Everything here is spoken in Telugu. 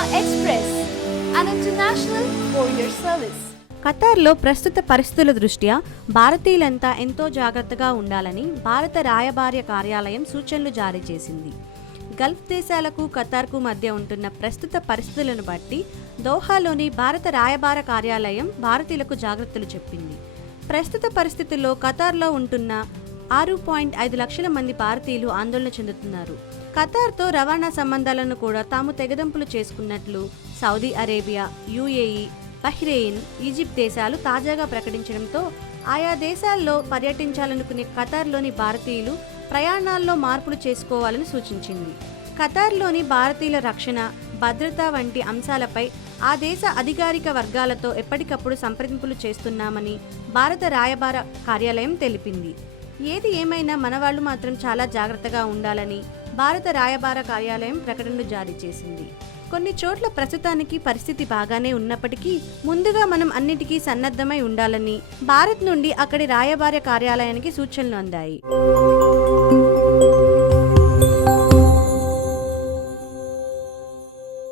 Express, an international courier service. ఖతార్లో ప్రస్తుత పరిస్థితుల దృష్ట్యా భారతీయులంతా ఎంతో జాగ్రత్తగా ఉండాలని భారత రాయబార్య కార్యాలయం సూచనలు జారీ చేసింది. గల్ఫ్ దేశాలకు ఖతార్కు మధ్య ఉంటున్న ప్రస్తుత పరిస్థితులను బట్టి దోహాలోని భారత రాయబార కార్యాలయం భారతీయులకు జాగ్రత్తలు చెప్పింది. ప్రస్తుత పరిస్థితుల్లో ఖతార్లో ఉంటున్న 6.5 లక్షల మంది భారతీయులు ఆందోళన చెందుతున్నారు. ఖతార్తో రవాణా సంబంధాలను కూడా తాము తెగదెంపులు చేసుకున్నట్లు Saudi Arabia, UAE, Bahrain, Egypt దేశాలు తాజాగా ప్రకటించడంతో ఆయా దేశాల్లో పర్యటించాలనుకునే ఖతార్లోని భారతీయులు ప్రయాణాల్లో మార్పులు చేసుకోవాలని సూచించింది. ఖతార్లోని భారతీయుల రక్షణ, భద్రత వంటి అంశాలపై ఆ దేశ అధికారిక వర్గాలతో ఎప్పటికప్పుడు సంప్రదింపులు చేస్తున్నామని భారత రాయబార కార్యాలయం తెలిపింది. ఏది ఏమైనా మనవాళ్లు మాత్రం చాలా జాగ్రత్తగా ఉండాలని భారత రాయబార కార్యాలయం ప్రకటనలు జారీ చేసింది. కొన్ని చోట్ల ప్రస్తుతానికి పరిస్థితి బాగానే ఉన్నప్పటికీ ముందుగా మనం అన్నిటికీ సన్నద్ధమై ఉండాలని భారత్ నుండి అక్కడి రాయబార కార్యాలయానికి సూచనలు అందాయి.